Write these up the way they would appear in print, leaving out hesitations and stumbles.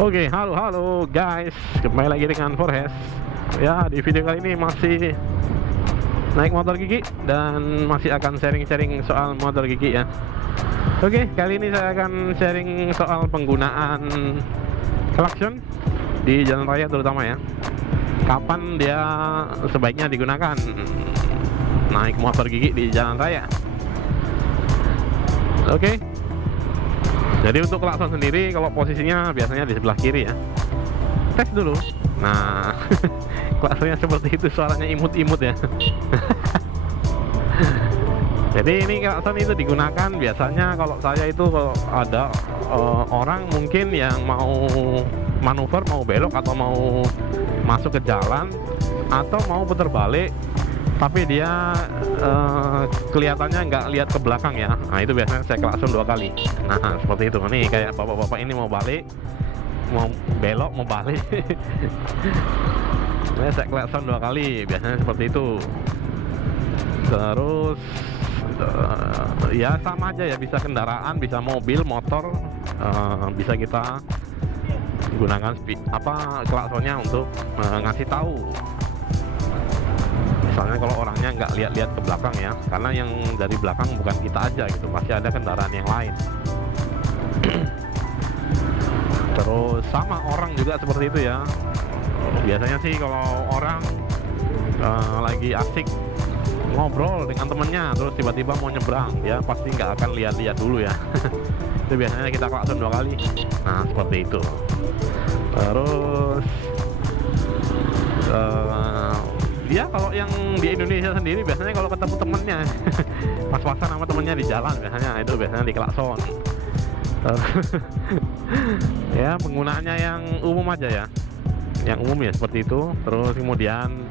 Oke, halo guys, kembali lagi dengan Forest. Ya, di video kali ini masih naik motor gigi dan masih akan sharing-sharing soal motor gigi ya. Oke, kali ini saya akan sharing soal penggunaan klakson di jalan raya terutama ya. Kapan dia sebaiknya digunakan naik motor gigi di jalan raya? Oke. Jadi untuk klakson sendiri kalau posisinya biasanya di sebelah kiri ya. Tes dulu. Nah, klaksonnya seperti itu, suaranya imut-imut ya. Jadi ini klakson itu digunakan biasanya kalau saya itu kalau ada orang mungkin yang mau manuver, mau belok atau mau masuk ke jalan atau mau putar balik tapi dia kelihatannya nggak lihat ke belakang ya. Nah itu biasanya saya klakson 2 kali. Nah seperti itu nih, kayak bapak-bapak ini mau balik, mau belok, mau balik. Nah, saya klakson 2 kali biasanya seperti itu. Terus ya sama aja ya, bisa kendaraan, bisa mobil, motor, bisa kita gunakan klaksonnya untuk ngasih tahu. Misalnya kalau orangnya nggak lihat-lihat ke belakang ya, karena yang dari belakang bukan kita aja gitu, pasti ada kendaraan yang lain. Terus sama orang juga seperti itu ya. Biasanya sih kalau orang lagi asik ngobrol dengan temennya terus tiba-tiba mau nyebrang, dia pasti nggak akan lihat-lihat dulu ya. Itu biasanya kita klakson 2 kali. Nah seperti itu. Terus ya kalau yang di Indonesia sendiri biasanya kalau ketemu temennya pas-pasan sama temennya di jalan, biasanya di klakson. Ya penggunaannya yang umum aja ya, yang umum ya seperti itu. Terus kemudian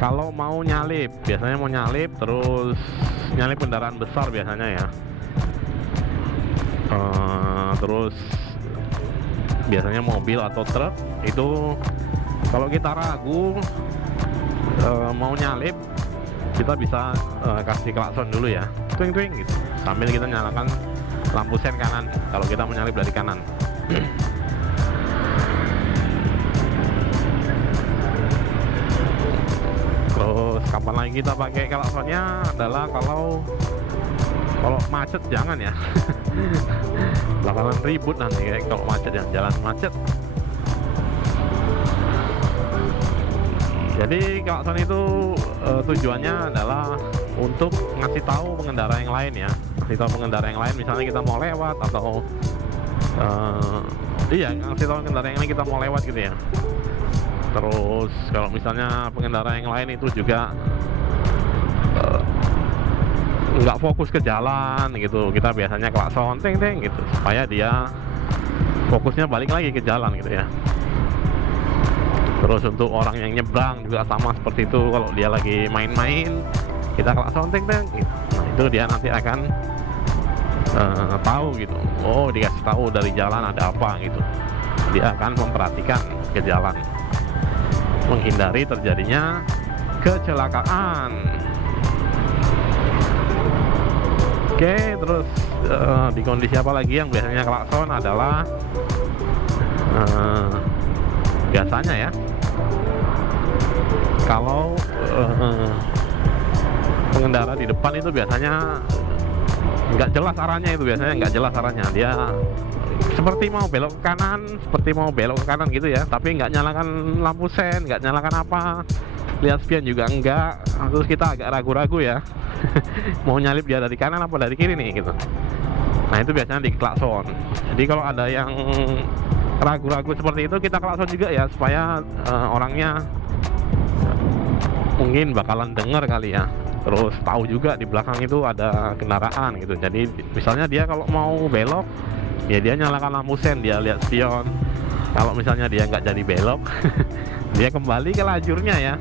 kalau mau nyalip, biasanya mau nyalip terus nyalip kendaraan besar biasanya ya. Terus biasanya mobil atau truk itu kalau kita ragu mau nyalip, kita bisa kasih klakson dulu ya, twing twing gitu, sambil kita nyalakan lampu sen kanan kalau kita menyalip dari kanan. Terus kapan lagi kita pakai klaksonnya adalah kalau macet, jangan ya. Bakalan ribut nanti kayak kalau macet ya, jalan macet. Jadi klakson itu tujuannya adalah untuk ngasih tahu pengendara yang lain ya, ngasih tahu pengendara yang lain, misalnya kita mau lewat atau ngasih tahu pengendara yang lain kita mau lewat gitu ya. Terus kalau misalnya pengendara yang lain itu juga nggak fokus ke jalan gitu, kita biasanya klakson teng teng gitu supaya dia fokusnya balik lagi ke jalan gitu ya. Terus untuk orang yang nyebrang juga sama seperti itu, kalau dia lagi main-main kita klakson teng teng gitu. Nah itu dia nanti akan tahu gitu, oh dikasih tahu dari jalan ada apa gitu, dia akan memperhatikan ke jalan, menghindari terjadinya kecelakaan. Oke, terus di kondisi apa lagi yang biasanya klakson adalah biasanya ya kalau pengendara di depan itu biasanya nggak jelas arahnya, dia seperti mau belok ke kanan, gitu ya, tapi nggak nyalakan lampu sen, nggak nyalakan apa, lihat spion juga enggak. Terus kita agak ragu-ragu ya, mau nyalip dia dari kanan apa dari kiri nih gitu. Nah itu biasanya di klakson. Jadi kalau ada yang ragu-ragu seperti itu, kita klakson juga ya, supaya orangnya mungkin bakalan denger kali ya. Terus tahu juga di belakang itu ada kendaraan gitu. Jadi misalnya dia kalau mau belok ya dia nyalakan lampu sen, dia lihat spion. Kalau misalnya dia nggak jadi belok dia kembali ke lajurnya ya,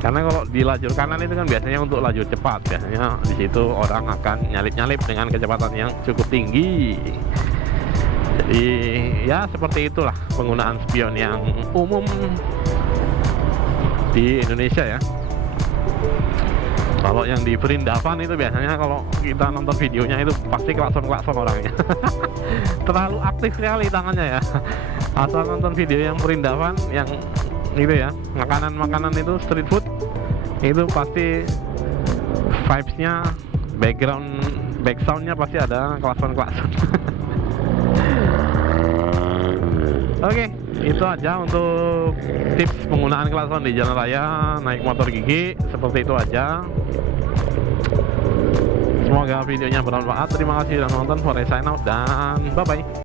karena kalau di lajur kanan itu kan biasanya untuk lajur cepat, biasanya di situ orang akan nyalip-nyalip dengan kecepatan yang cukup tinggi. Jadi ya seperti itulah penggunaan spion yang umum di Indonesia ya. Kalau yang di Perindavan itu biasanya kalau kita nonton videonya itu pasti klakson-klakson orangnya. Terlalu aktif sekali tangannya ya. asal nonton video yang perindavan, yang itu ya, makanan-makanan itu street food, itu pasti vibes-nya, back sound-nya pasti ada klakson-klakson. Oke, itu aja untuk tips penggunaan klakson di jalan raya naik motor gigi, seperti itu aja. Semoga videonya bermanfaat. Terima kasih sudah nonton. For sign out dan bye bye.